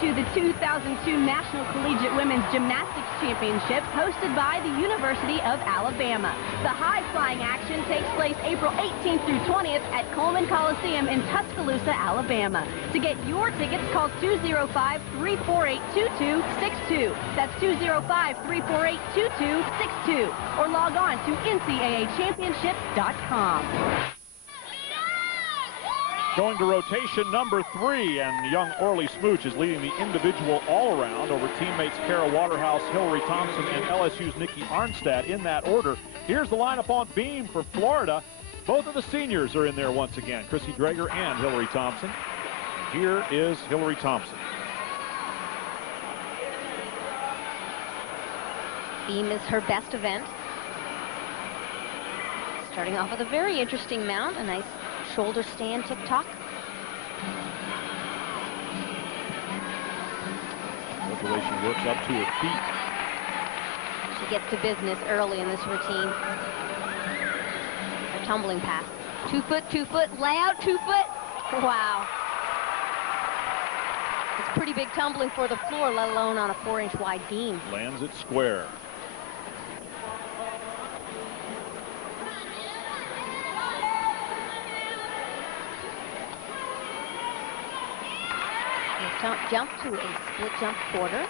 to the 2002 National Collegiate Women's Gymnastics Championships hosted by the University of Alabama. The high-flying action takes place April 18th through 20th at Coleman Coliseum in Tuscaloosa, Alabama. To get your tickets, call 205-348-2262. That's 205-348-2262. Or log on to NCAAchampionships.com. Going to rotation number 3, and young Orley Szmuch is leading the individual all-around over teammates Kara Waterhouse, Hillary Thompson, and LSU's Nicki Arnstad in that order. Here's the lineup on beam for Florida. Both of the seniors are in there once again, Chrissy Drager and Hillary Thompson. Here is Hillary Thompson. Beam is her best event. Starting off with a very interesting mount, a nice shoulder stand tick-tock. Look the way she works up to her feet. She gets to business early in this routine. Her tumbling pass. 2 foot, 2 foot, layout, 2 foot. Wow. It's pretty big tumbling for the floor, let alone on a 4-inch wide beam. Lands it square. Jump to a split jump quarter.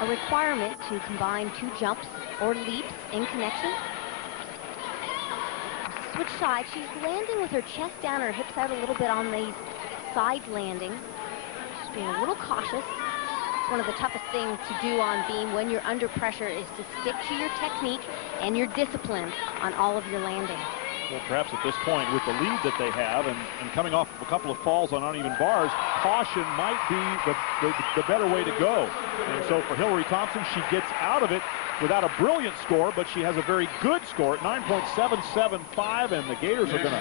A requirement to combine 2 jumps or leaps in connection. Switch side. She's landing with her chest down, her hips out a little bit on these side landing. Just being a little cautious. One of the toughest things to do on beam when you're under pressure is to stick to your technique and your discipline on all of your landing. Well, perhaps at this point, with the lead that they have and coming off of a couple of falls on uneven bars, caution might be the better way to go. And so for Hillary Thompson, she gets out of it without a brilliant score, but she has a very good score at 9.775, and the Gators are going to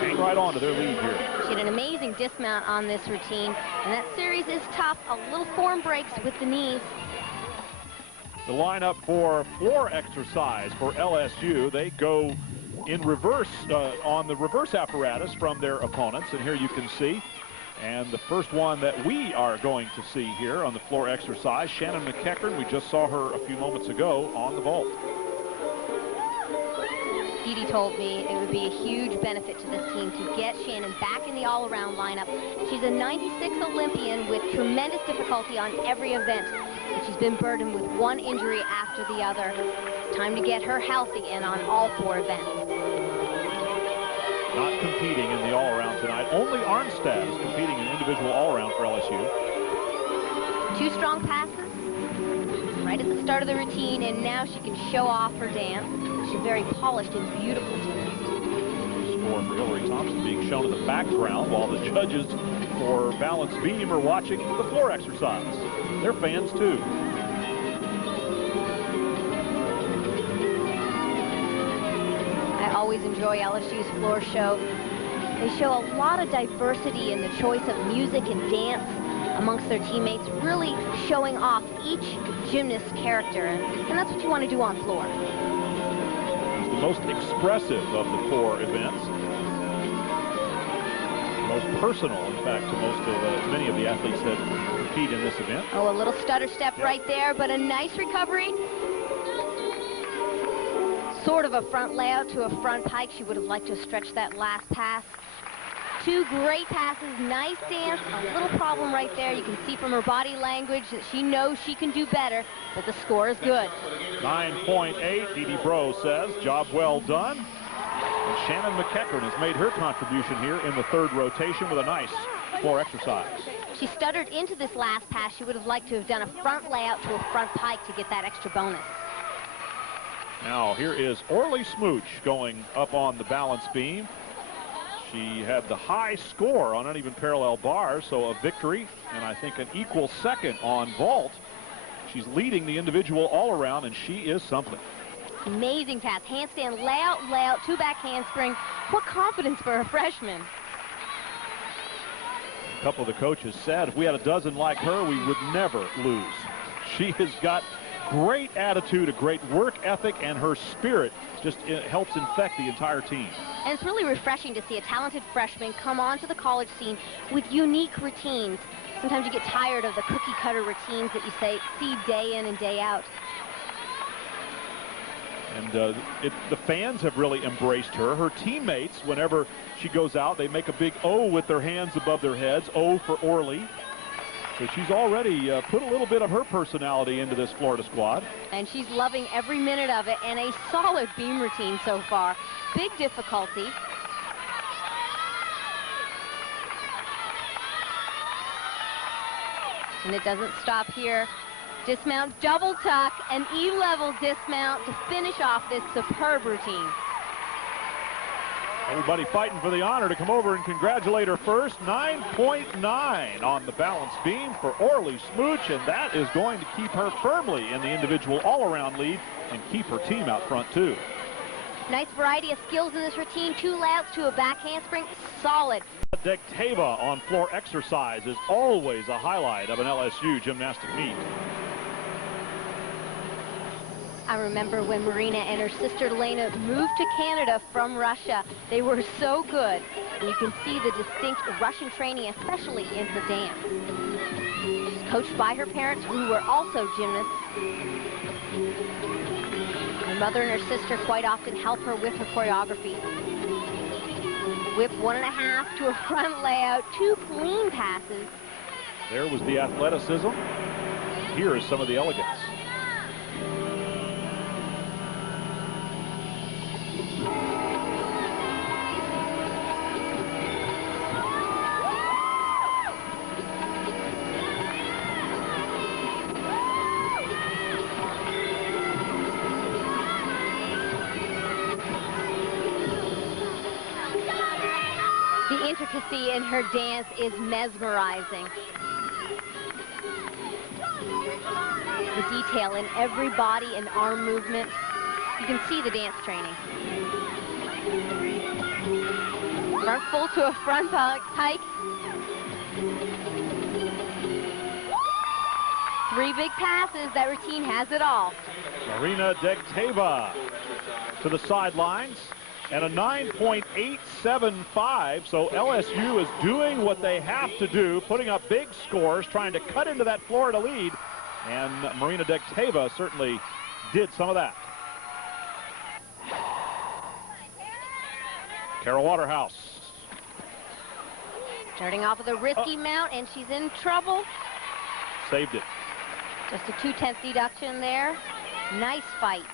hang right on to their lead here. She had an amazing dismount on this routine, and that series is tough. A little form breaks with the knees. The lineup for floor exercise for LSU, they go in reverse on the reverse apparatus from their opponents, and here you can see, and the first one that we are going to see here on the floor exercise, Shanyn MacEachern. We just saw her a few moments ago on the vault. Dee told me it would be a huge benefit to this team to get Shanyn back in the all-around lineup. She's a 96 Olympian with tremendous difficulty on every event, and she's been burdened with one injury after the other. Time to get her healthy and on all 4 events. Not competing in the all-around tonight. Only Arnstad is competing in individual all-around for LSU. 2 strong passes right at the start of the routine, and now she can show off her dance. She's very polished and beautiful gymnast. Score for Hillary Thompson being shown in the background while the judges for balance beam are watching the floor exercise. They're fans too. I always enjoy LSU's floor show. They show a lot of diversity in the choice of music and dance amongst their teammates, really showing off each gymnast's character, and that's what you want to do on floor. It's the most expressive of the 4 events. Most personal, in fact, to many of the athletes that compete in this event. Oh, a little stutter step right there, but a nice recovery. Sort of a front layout to a front pike. She would have liked to stretch that last pass. 2 great passes, nice dance. A little problem right there. You can see from her body language that she knows she can do better, but the score is good. 9.8, Dee Bro says, job well done. And Shanyn MacEachern has made her contribution here in the 3rd rotation with a nice floor exercise. She stuttered into this last pass. She would have liked to have done a front layout to a front pike to get that extra bonus. Now here is Orley Szmuch going up on the balance beam. She had the high score on uneven parallel bars, so a victory, and I think an equal second on vault. She's leading the individual all-around, and she is something. Amazing pass. Handstand, layout, 2 back handspring. What confidence for a freshman. A couple of the coaches said if we had a dozen like her, we would never lose. She has got great attitude, a great work ethic, and her spirit just helps infect the entire team. And it's really refreshing to see a talented freshman come onto the college scene with unique routines. Sometimes you get tired of the cookie-cutter routines that you see day in and day out. And the fans have really embraced her. Her teammates, whenever she goes out, they make a big O with their hands above their heads, O for Orley. So she's already put a little bit of her personality into this Florida squad. And she's loving every minute of it, and a solid beam routine so far. Big difficulty. And it doesn't stop here. Dismount, double tuck, an E-level dismount to finish off this superb routine. Everybody fighting for the honor to come over and congratulate her first. 9.9 on the balance beam for Orley Szmuch, and that is going to keep her firmly in the individual all-around lead and keep her team out front, too. Nice variety of skills in this routine. 2 layouts to a back handspring. Solid. Degteva on floor exercise is always a highlight of an LSU gymnastic meet. I remember when Marina and her sister Lena moved to Canada from Russia. They were so good. And you can see the distinct Russian training, especially in her dance. She's coached by her parents, who were also gymnasts. Her mother and her sister quite often help her with her choreography. Whip 1.5 to a front layout, 2 clean passes. There was the athleticism. Here is some of the elegance. The intricacy in her dance is mesmerizing. The detail in every body and arm movement. You can see the dance training. Front full to a front pike. 3 big passes. That routine has it all. Marina Degteva to the sidelines. And a 9.875, so LSU is doing what they have to do, putting up big scores, trying to cut into that Florida lead, and Marina Degteva certainly did some of that. Carol Waterhouse. Starting off with a risky mount, and she's in trouble. Saved it. Just a 2/10 deduction there. Nice fight.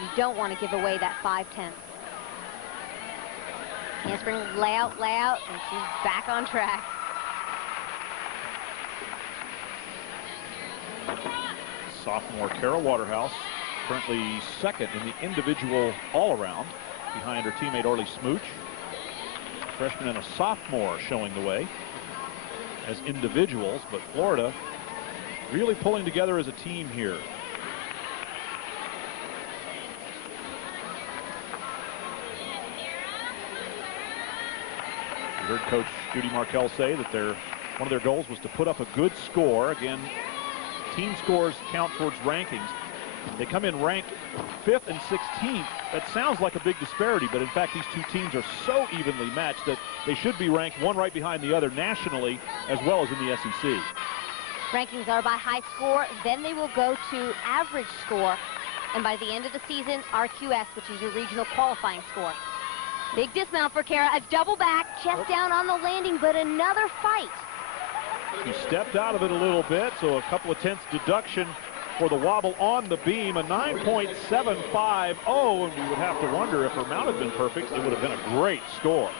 You don't want to give away that 5/10. Handspring layout, and she's back on track. Sophomore Carol Waterhouse, currently second in the individual all-around behind her teammate Orley Szmuch. Freshman and a sophomore showing the way as individuals, but Florida really pulling together as a team here. We heard Coach Judy Markell say that one of their goals was to put up a good score. Again, team scores count towards rankings. They come in ranked 5th and 16th. That sounds like a big disparity, but in fact these two teams are so evenly matched that they should be ranked one right behind the other nationally as well as in the SEC. Rankings are by high score, then they will go to average score, and by the end of the season, RQS, which is your regional qualifying score. Big dismount for Kara, a double back, chest down on the landing, but another fight. She stepped out of it a little bit, so a couple of tenths deduction for the wobble on the beam, a 9.750, and we would have to wonder if her mount had been perfect, it would have been a great score.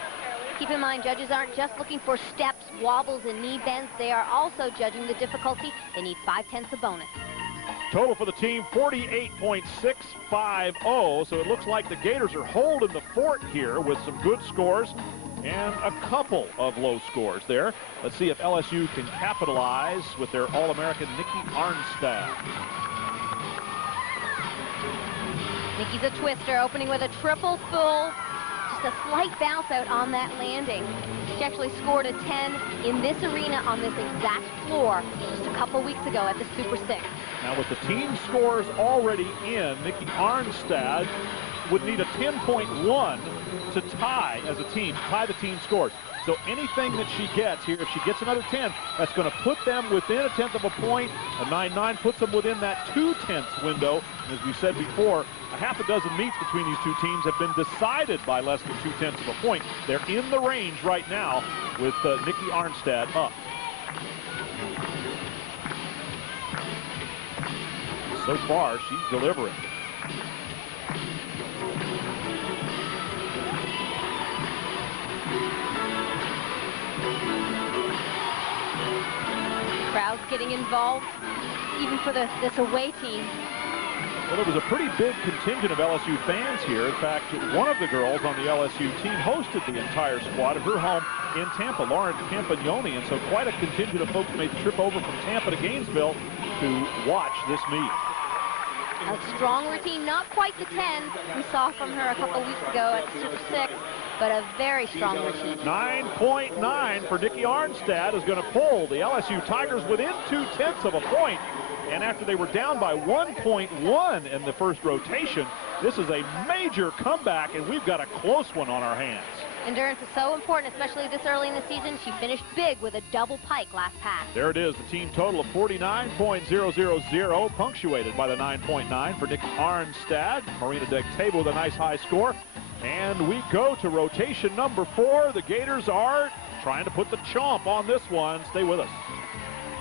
Keep in mind, judges aren't just looking for steps, wobbles, and knee bends. They are also judging the difficulty. They need 5/10 of bonus. Total for the team, 48.650, so it looks like the Gators are holding the fort here with some good scores and a couple of low scores there. Let's see if LSU can capitalize with their All-American Nicki Arnstad. Nicki's a twister, opening with a triple full. Just a slight bounce out on that landing. She actually scored a 10 in this arena on this exact floor just a couple weeks ago at the Super 6. Now with the team scores already in, Nicki Arnstad would need a 10.1 to tie as a team, tie the team scores. So anything that she gets here, if she gets another 10, that's going to put them within a 1/10 of a point. A 9-9 puts them within that 2/10 window. And as we said before, a half a dozen meets between these two teams have been decided by less than 2/10 of a point. They're in the range right now with Nicki Arnstad up. So far, she's delivering. Crowds getting involved, even for this away team. Well, there was a pretty big contingent of LSU fans here. In fact, one of the girls on the LSU team hosted the entire squad at her home in Tampa, Lauren Campagnoni, and so quite a contingent of folks made the trip over from Tampa to Gainesville to watch this meet. A strong routine, not quite the 10 we saw from her a couple weeks ago at Super 6, but a very strong routine. 9.9 for Nicki Arnstad is going to pull the LSU Tigers within 2/10 of a point. And after they were down by 1.1 in the first rotation, this is a major comeback, and we've got a close one on our hands. Endurance is so important, especially this early in the season. She finished big with a double pike last pass. There it is, the team total of 49.000, punctuated by the 9.9 for Nicki Arnstad. Marina Degteva with a nice high score. And we go to rotation number 4. The Gators are trying to put the chomp on this one. Stay with us.